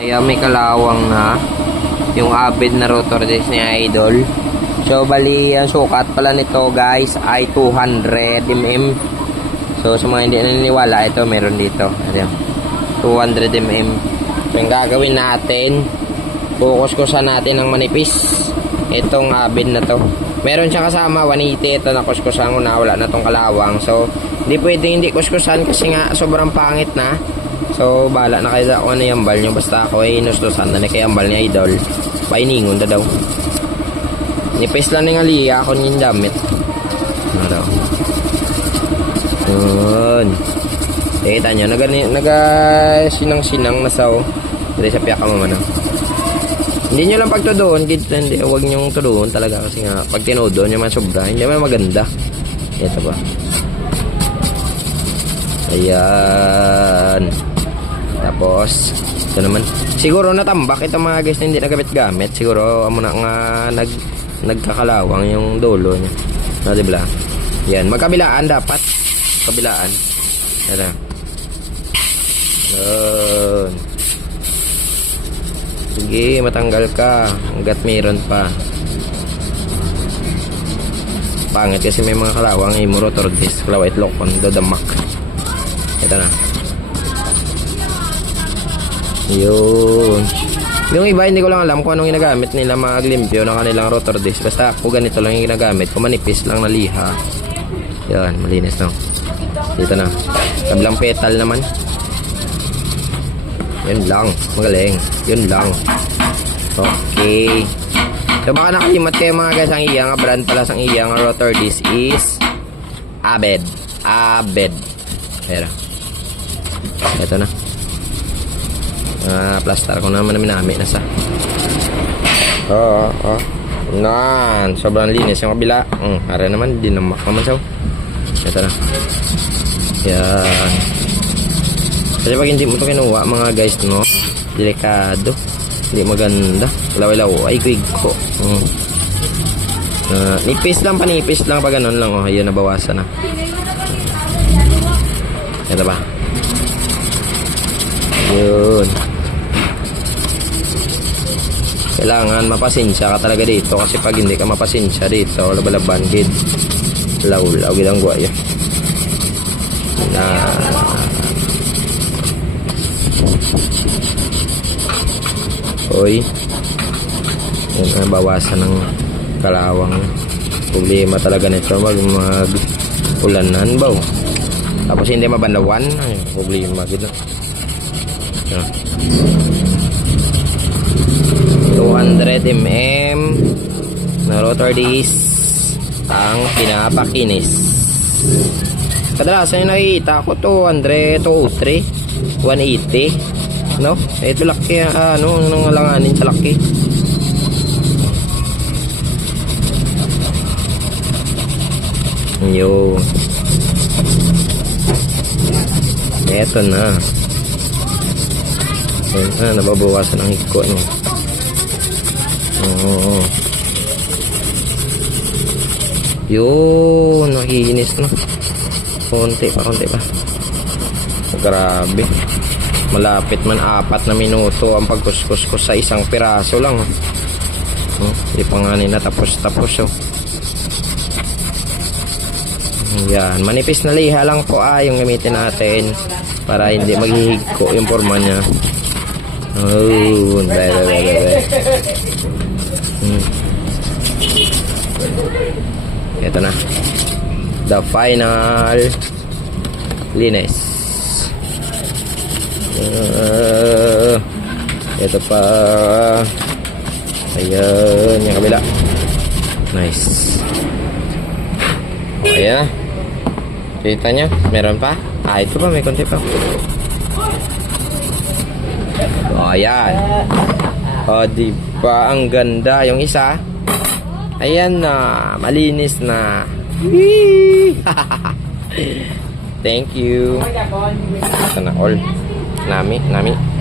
Kaya may kalawang na yung avid na rotor disc ni Idol. So, bali, ang sukat pala nito guys ay 200 mm. So, sa mga hindi naniniwala, ito meron dito. Ayan. 200 mm. So, yung gagawin natin, focus ko sa natin ng manipis. Itong avid na to. Meron siya kasama, 180. Ito na kuskusan ko na, wala na tong kalawang. So, hindi pwedeng hindi kuskusan kasi nga sobrang pangit na. So, bala na kayo kung ano yung ambal nyo. Basta ako ay inustusan na ni kay ambal niya idol. Painingon na daw. Nipis lang ng aliya ako yung damit. Ano daw. Yun. Kita nyo, naga, naga sinang-sinang na sao. Dali sa piyaka mo man. Hindi nyo lang pagtudoon, gid hindi, huwag nyo tudoon talaga kasi nga, pag tinudo nyo man sobra, hindi man maganda. Ito ba? Ayan. Tapos, ito naman. Siguro natambak itong mga guys na hindi nagamit-gamit. Siguro, amo nga nag, nagkakalawang yung dulo niya. No, di ba? Yan. Magkabilaan dapat. Kabilaan. Yan. Yun. Sige, matanggal ka. Hanggat meron pa. Pangit kasi may mga kalawang ay rotor disc. Kalawait lokon. Dadamak. Ito na. Yun. Yung iba, hindi ko lang alam kung anong ginagamit nila maglimpyo ng kanilang rotor disc. Basta ako ganito lang yung ginagamit. Kung manipis lang na liha. Yan, malinis no. Dito na. Kabilang petal naman. Yun lang. Magaling. Yun lang. Okay. So baka nakalimat kayo mga guys ang iyang brand pala sa iyang rotor disc is Abed. Abed. Pero. Ito na. Ah, plaster ko naman namin namin na sa. Oo, oh, oh. Nan, sobrang linis yung kabila. Mm, ara naman, di naman naman sa. Ito na. Yan. Kasi pag hindi mo ito kinuha, mga guys, no? Delikado. Hindi maganda. Law-law. Ay, quick ko. Mm. Ah, nipis lang, panipis lang. Pag ganun lang, oh. Ayun, nabawasan na. Ito ba? Yun. Kailangan mapasensya ka talaga dito kasi pag hindi ka mapasensya dito, labalaban gid. Law-law gid ang guwaya. Na Oy. Yan ang bawasan ng kalawang problema talaga nito wag mag ulanan ba tapos hindi mabandawan ay problema gid na Yeah. 200 mm na rotor disc ang pinapakinis. Kadalasan yung nakikita ko 200, 203, 180. No? Ito laki, ah, ano, nung alanganin sa laki. Yo. Eto na. Ayan na, nababawasan ang hiko, no? Oo. Yun, nakikinis na. Konti pa, konti pa. Grabe. Malapit man apat na minuto ang pagkuskus ko sa isang piraso lang. Oh. Oh, Hindi pa nga nila tapos-tapos, oh. Yan, manipis na liha lang po ah, yung gamitin natin para hindi maghihigko yung forma niya. Oh, Ito na. The final linis. Uh, ito pa. Ayan, yung kabila. Nice. Ayan. Kita nyo? Meron pa? Ah, ito pa. May konti pa. O, ayan. O, di ba? Ang ganda. Yung isa. Ayan na. Malinis na. Thank you. Ito na all. Nami, nami.